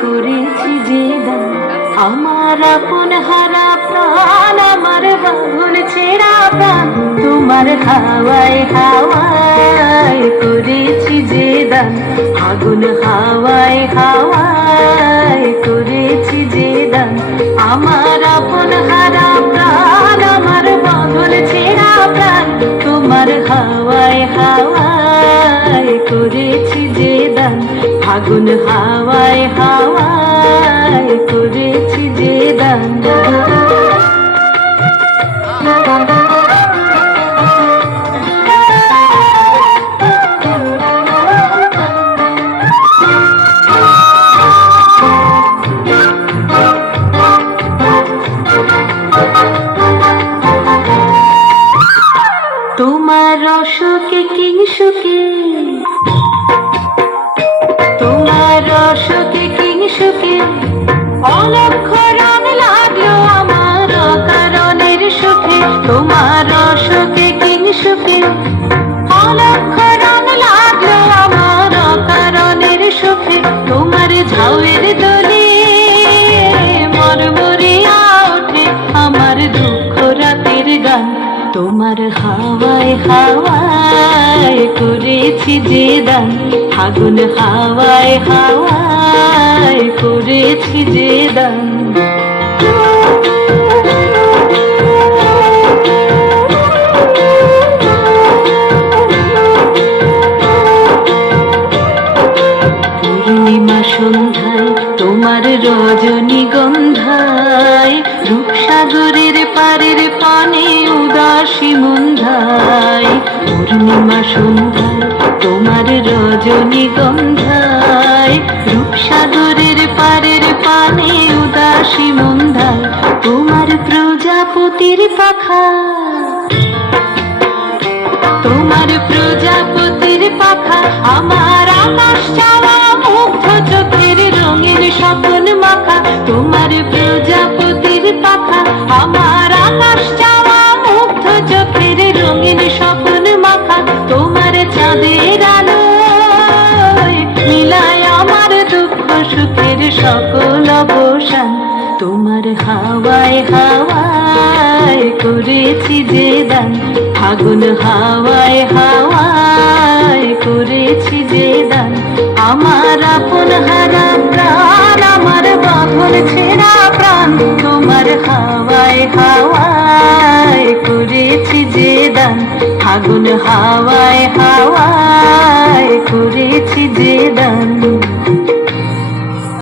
করেছি যে দান আমার আপন হারা প্রাণ, আমার বাঁধন ছেঁড়া প্রাণ তোমার হাওয়ায় হাওয়ায় করেছি যে দান, আগুন হাওয়ায় হাওয়ায় করেছি যে দান আমার আপন হারা প্রাণ, আমার বাঁধন ছেঁড়া প্রাণ তোমার হাওয়ায় হাওয়ায় করেছি যে দান, আগুন হাওয়ায় হাওয়ায় করেছি যে দান। তোমার অসুখে কিংসুকে, তোমার অসুখে কিংসুকে অলক্ষ রং লাগলো আমার অকারণের সুখে, তোমার অসুখে কিংসুকে অলক্ষ রং লাগলো আমার অকারণের সুখে, তোমার ঝাউয়ের দোলে মরমরিয়া ওঠে আমার দুঃখ রাতের গান, তোমার হাওয়ায় হাওয়ায় করেছি যে দান, আগুন হাওয়ায় হাওয়ায় করেছি যে দান। পূর্ণিমা সন্ধ্যায় তোমার রজনীগন্ধায়, রূপসাগরের পারের পানে উদাসী মন্ধায়, পূর্ণিমা সন্ধ্যায় তোমার রজনীগন্ধায়, রূপসাগরের পারের পানে উদাসী মন্ধায়, তোমার প্রজাপতির পাখা, তোমার প্রজাপতির পাখা আমার আকাশ চাওয়া মুগ্ধ চোখের রঙের স্বপ্ন মাখা, তোমার প্রজাপতির পাখা আমার আকাশ চাওয়া মুগ্ধ চোখের রঙের স্বপ্ন মাখা, তোমার চাঁদের আলো মিলায় আমার দুঃখ সুখের সকল অবসান, তোমার হাওয়ায় হাওয়ায় করেছি যে দান, আগুন হাওয়ায় হাওয়ায় করেছি যে দান আমার আপন হারা প্রাণ, আমার বাঁধন ছেঁড়া প্রাণ তোমার হাওয়ায় হাওয়ায় করেছি যে দান, আগুন হাওয়ায় হাওয়ায় করেছি যে দান।